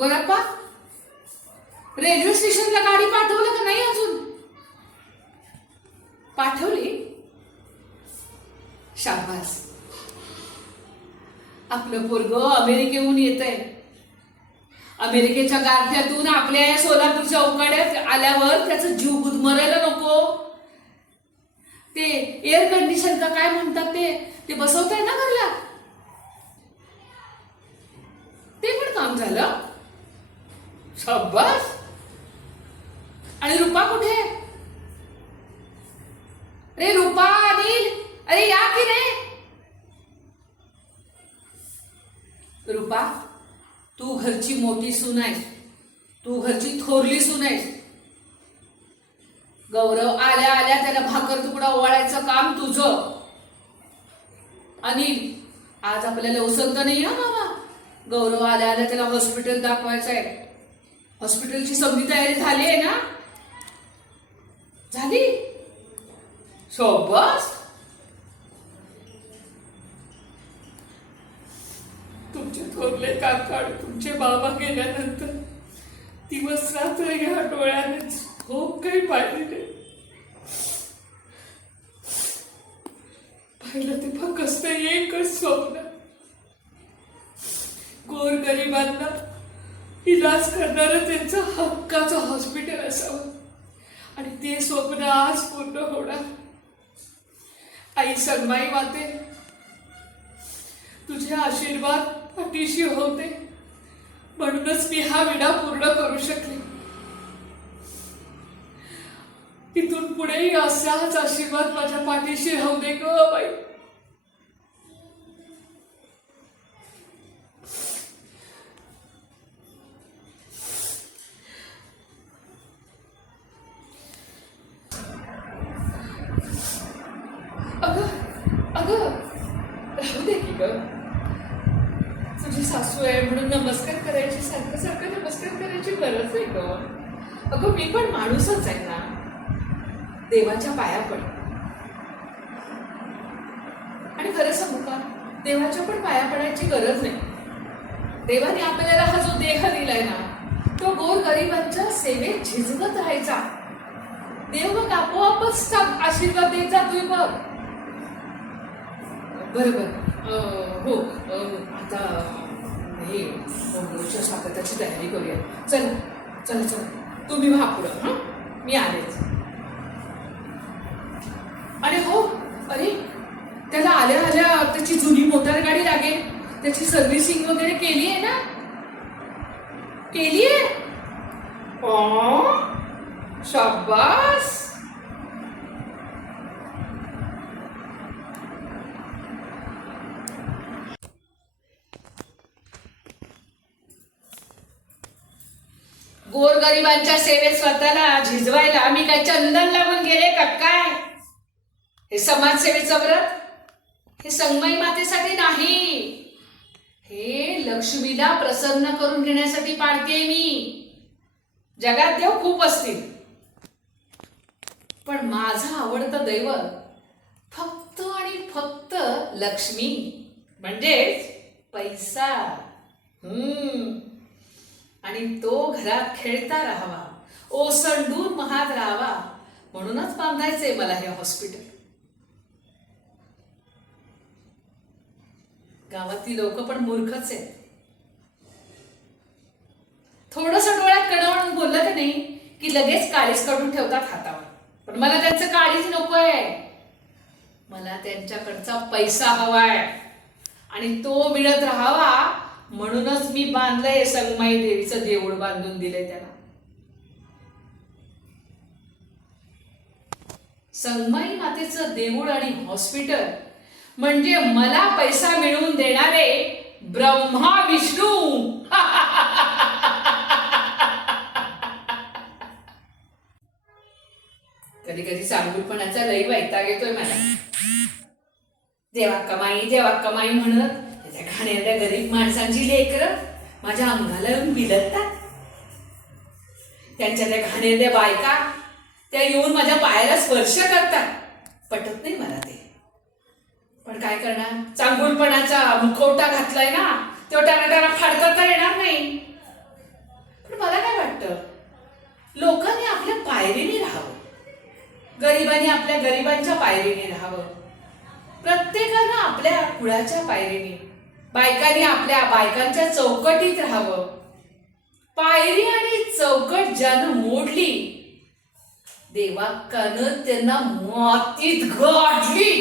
गोरप्पा, railway स्टेशनला गाडी पाठवलं का नाही अजून? पाठवली? शाबास. आपलं पोरग अमेरिकेहून येतंय. अमेरिकेच्या गारठ्यातून आपल्या या सोलापूरच्या उकाड्यात आल्यावर त्याचा जीव गुदमरायला नको. ते एअर कंडिशन का काय म्हणतात ते बसवताय ना घरला, ते पण काम झालं. शाबास. आणि रुपा कुठे? रे रुपा, अनिल, अरे या की रे. रुपा, तू घरची मोठी सून आहेस, तू घरची थोरली सून आहेस. गौरव आल्या आल्या त्याला भाकर तुकडा ओवाळायचं काम तुझं. अनिल, आज आपल्याला उसंत नाही हा बाबा. गौरव आल्या आल्या त्याला हॉस्पिटल दाखवायचं आहे. हॉस्पिटलची सगळी तयारी झाली आहे ना? झाली? शाबास. तुमचे थोरले काका आणि तुमचे बाबा गेल्यानंतर दिवस रात्र ह्या डोळ्यानेच खूप काही पाहिलेले. पाहिलं ते फक्त एकच स्वप्न, गोरगरिबांना इलाज करणारं त्यांचं हक्काचं हॉस्पिटल असावं. आणि ते स्वप्न आज पूर्ण होणार. आई सन्माई माते, तुझे आशीर्वाद पाठीशी होते म्हणूनच मी हा विडा पूर्ण करू शकले. इथून पुढेही असाच आशीर्वाद माझ्या पाठीशी राहू दे ग बाई. अगं राहू दे की ग. तुझी सासू आहे म्हणून नमस्कार करायची, सारखं सारखं नमस्कार करायची गरज आहे ग. अगं मी पण माणूसच आहे ना. देवाच्या पाया पड. आणि खरं सांगू का, देवाच्या पण पाया पडायची गरज नाही. देवाने आपल्याला हा जो देह दिलाय ना, तो गोरगरिबांच्या सेवेत झिजवत राहायचा. देव मग आपोआपच आशीर्वाद देत जातोय बघ. बरोबर. हो, आता हे गोंधळच्या स्वागताची तयारी करूया. चला चला चला, तुम्ही व्हा पुढं. हा, मी आलेच. अरे हो, अरे त्याला आल्या आल्या त्याची जुनी मोटार गाडी लागेल, त्याची सर्व्हिसिंग वगैरे केली आहे ना? केली आहे? शाबास. गोरगरिबांच्या सेवेत स्वतःला झिजवायला आम्ही काय चंदन लागून गेले का काय? हे समाजसेवेचं व्रत हे संगमाई मातेसाठी नाही, हे लक्ष्मीला प्रसन्न करून घेण्यासाठी पाळते मी. जगात देव खूप असतील, पण माझं आवडतं दैवत फक्त आणि फक्त लक्ष्मी, म्हणजेच पैसा. आणि तो घरात खेळता राहावा, ओसंडून महाग राहावा, म्हणूनच बांधायचंय मला हे हॉस्पिटल. गावातली लोक पण मूर्खच आहेत. थोडस डोळ्यात कणवून बोललं की नाही की लगेच काळीज काढून ठेवतात हातावर. पण मला त्यांचं काळीज नकोय. मला त्यांच्याकडचा पैसा हवाय आणि तो मिळत राहावा, म्हणूनच मी बांधलंय संगमाई देवीचं देऊळ, बांधून दिलंय त्याला. संगमाई मातेचं देऊळ आणि हॉस्पिटल म्हणजे मला पैसा मिळवून देणारे ब्रह्मा विष्णू. कधी कधी चांगुलपणाचा लई वैताग येतोय मला. देवा कमाई म्हणत त्या घाणेरड्या गरीब माणसांची लेकरं माझ्या अंगाला येऊन बिलतात. त्यांच्या त्या घाणेरड्या बायका त्या येऊन माझ्या पायाला स्पर्श करतात. पटत नाही मला ते, पण काय करणार. चांगुलपणाचा मुखवटा घातलाय ना, तो टाळाटाळा फाडता तर येणार नाही. मला काय वाटतं, लोकांनी आपल्या पायरीने राहावं, गरिबांनी आपल्या गरिबांच्या पायरीने राहावं, प्रत्येकानं आपल्या कुळाच्या पायरीने, बायकांनी आपल्या बायकांच्या चौकटीत राहावं. पायरी आणि चौकट ज्यानं मोडली, देवाकानं त्यांना मातीत गाडली.